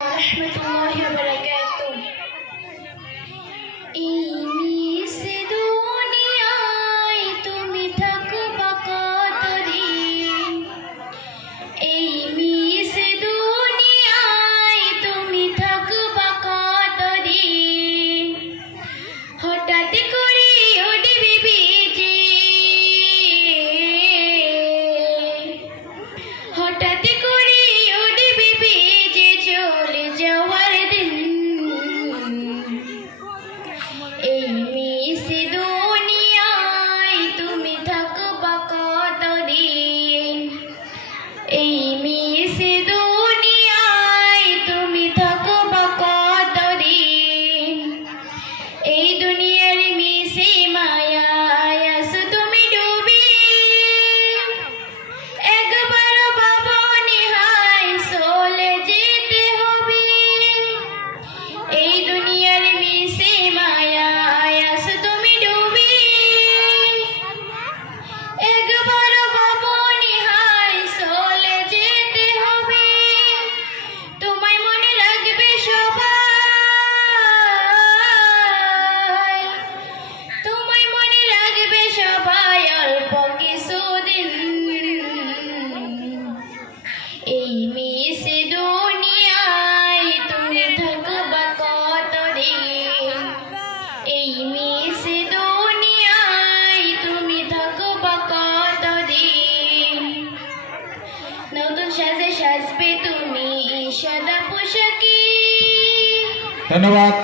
রহমতুল্লাহি ওয়া বারাকাতুহু। এই মিশে দুনিয়ায় তুমি থাকবা কতদিন, এই মিশে দুনিয়ায় তুমি থাকবা কতদিন। হঠাৎ করে উঠবি বেজে, হঠাৎ করে উঠবি বেজে চলে যাওয়ার দিন। এই মিশে দুনিয়ায় তুমি থাকবা কতদিন, এই মিশে দুনিয়ায় তুমি থাকবা কতদিন। এই দুনিয়ার মিশে মায়ায় আছো তুমি ডুবি, একবার ভাবনি হায় চলে যেতে হবে। এই দুনিয়ার মিশে মায়ায় আছো তুমি ডুবি, একবার ভাবনি হায় চলে যেতে হবে। তোমায় মনে রাখবে সবাই, তোমায় মনে রাখবে সবাই অল্প কিছুদিন। এই মিশে দুনিয়ায় তুমি থাকবা কতদিন, এই মিশে দুনিয়ায় তুমি থাকবা কতদিন। নতুন সাজে সাজবে তুমি সাদা পোশাকে। ধন্যবাদ।